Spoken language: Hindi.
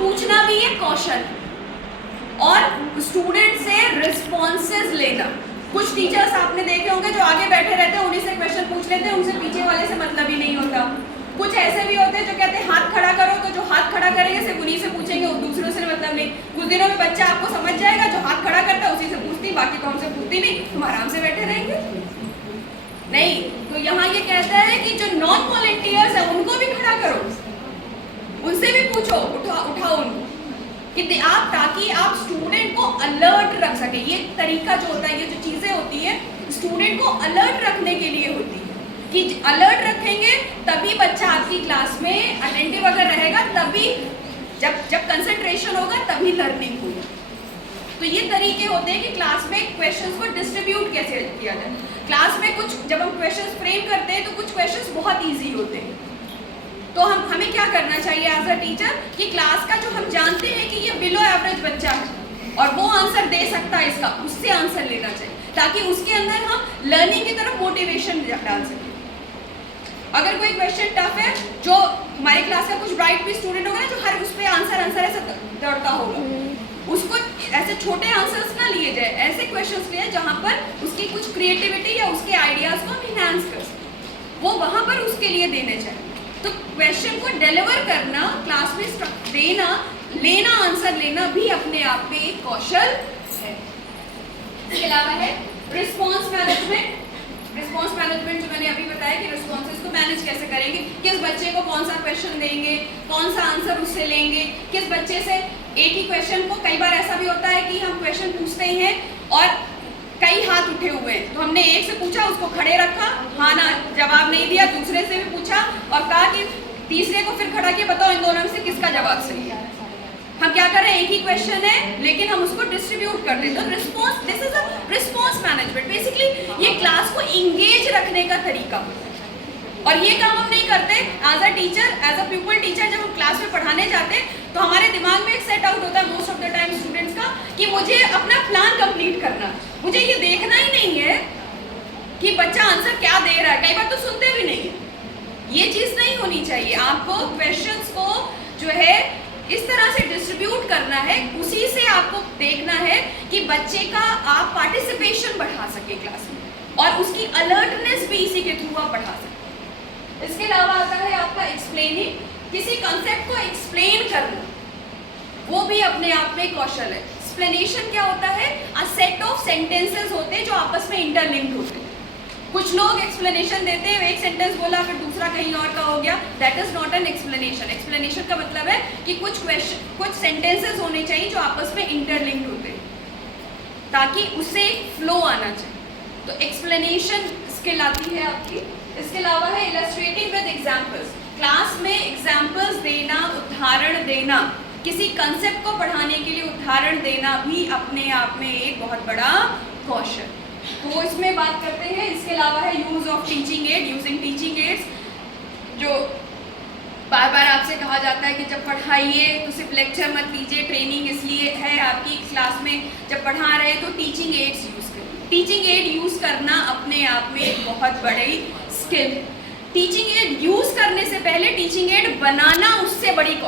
पूछना भी एक कौशल और स्टूडेंट से रिस्पॉन्सेज लेना। कुछ टीचर्स आपने देखे होंगे जो आगे बैठे रहते हैं, उन्हीं से क्वेश्चन पूछ लेते हैं, उनसे पीछे वाले से मतलब ही नहीं होता। कुछ ऐसे भी होते हैं जो कहते हैं हाथ खड़ा करो, तो जो हाथ खड़ा करेंगे सिर्फ उन्हीं से पूछेंगे, दूसरों से मतलब नहीं। कुछ दिनों में बच्चा आपको समझ जाएगा, जो हाथ खड़ा करता है उसी से पूछती, बाकी तो हमसे पूछती नहीं, तुम आराम से बैठे रहेंगे। नहीं, तो यहाँ ये कहता है कि जो नॉन वॉलंटियर्स है उनको भी खड़ा करो, उनसे भी पूछो, उठाओ उनको कि आप, ताकि आप स्टूडेंट को अलर्ट रख सके। ये तरीका जो होता है, ये जो चीजें होती है स्टूडेंट को अलर्ट रखने के लिए होती है कि अलर्ट रखेंगे तभी बच्चा आपकी क्लास में अटेंटिव अगर रहेगा, तभी जब कंसंट्रेशन होगा तभी लर्निंग होगी। तो ये तरीके होते हैं कि क्लास में क्वेश्चंस को डिस्ट्रीब्यूट कैसे किया जाए। क्लास में कुछ जब हम क्वेश्चंस फ्रेम करते हैं तो कुछ क्वेश्चंस बहुत इजी होते हैं, तो हमें क्या करना चाहिए एज अ टीचर कि क्लास का जो हम जानते हैं कि ये बिलो एवरेज बच्चा है और वो आंसर दे सकता है इसका, उससे आंसर लेना चाहिए ताकि उसके अंदर हम लर्निंग की तरफ मोटिवेशन डाल सकें। अगर कोई क्वेश्चन टफ है, जो हमारी क्लास का कुछ ब्राइट भी स्टूडेंट होगा ना, जो हर उस पर आंसर ऐसे दौड़ता होगा, उसको ऐसे छोटे आंसर्स ना लिए जाए, ऐसे क्वेश्चंस लिए जहाँ पर उसकी कुछ क्रिएटिविटी या उसके आइडियाज को हम इनहांस कर सकें, वो वहाँ पर उसके लिए देने चाहिए। तो क्वेश्चन को डिलीवर करना, क्लास में देना, लेना, आंसर लेना भी अपने आप में एक कौशल है। इसके अलावा है रिस्पॉन्स मैनेजमेंट। रिस्पॉन्स मैनेजमेंट जो मैंने अभी बताया कि रिस्पॉन्सेस को मैनेज कैसे करेंगे, किस बच्चे को कौन सा क्वेश्चन देंगे, कौन सा आंसर उससे लेंगे, किस बच्चे से एक ही क्वेश्चन को, कई बार ऐसा भी होता है कि हम क्वेश्चन पूछते ही हैं और कई हाथ उठे हुए हैं, तो हमने एक से पूछा, उसको खड़े रखा, हाँ ना जवाब नहीं दिया, दूसरे से भी पूछा और कहा कि तीसरे को फिर खड़ा किया, बताओ इन दोनों में से किसका जवाब सही है। हम क्या कर रहे हैं, एक ही क्वेश्चन है लेकिन हम उसको डिस्ट्रीब्यूट कर देते हैं। Response, this is a response management. Basically ये क्लास को इंगेज रखने का तरीका, और ये काम हम नहीं करते as a teacher, as a pupil teacher. जब हम क्लास में पढ़ाने जाते हैं तो हमारे दिमाग में एक सेट आउट होता है most of the time students का कि मुझे अपना प्लान कंप्लीट करना, मुझे ये देखना ही नहीं है कि बच्चा आंसर क्या दे रहा है। कई बार तो सुनते भी नहीं है। ये चीज नहीं होनी चाहिए। आपको क्वेश्चंस को जो है इस तरह से डिस्ट्रीब्यूट करना है, उसी से आपको देखना है कि बच्चे का आप पार्टिसिपेशन बढ़ा सके क्लास में और उसकी अलर्टनेस भी इसी के थ्रू आप बढ़ा सके। इसके अलावा आता है आपका एक्सप्लेनिंग, किसी कंसेप्ट को एक्सप्लेन करना, वो भी अपने आप में कौशल है। एक्सप्लेनेशन क्या होता है, अ सेट ऑफ सेंटेंसेस होते हैं जो आपस में इंटरलिंक्ड होते हैं। कुछ लोग एक्सप्लेनेशन देते हैं, एक सेंटेंस बोला फिर दूसरा कहीं और का हो गया, that is not an explanation. Explanation का मतलब है कि कुछ सेंटेंसेस होने चाहिए जो आपस में इंटरलिंक्ड होते हैं ताकि उससे एक फ्लो आना चाहिए। तो एक्सप्लेनेशन स्किल आती है आपकी। इसके अलावा है इलस्ट्रेटिंग विद एग्जाम्पल्स। क्लास में एग्जाम्पल्स देना, उदाहरण देना, किसी कंसेप्ट को पढ़ाने के लिए उदाहरण देना भी अपने आप में एक बहुत बड़ा कौशल। तो इसमें बात करते हैं। इसके अलावा है use of teaching add, using teaching ads, जो बार बार आपसे कहा जाता है कि जब पढ़ाइए तो सिर्फ लेक्चर मत लीजिए, ट्रेनिंग इसलिए है आपकी क्लास में, जब पढ़ा रहे तो टीचिंग एड्स यूज करिए। टीचिंग एड यूज करना अपने आप में एक बहुत बड़ी स्किल। टीचिंग एड यूज करने से पहले टीचिंग एड बनाना उससे बड़ी कौशल।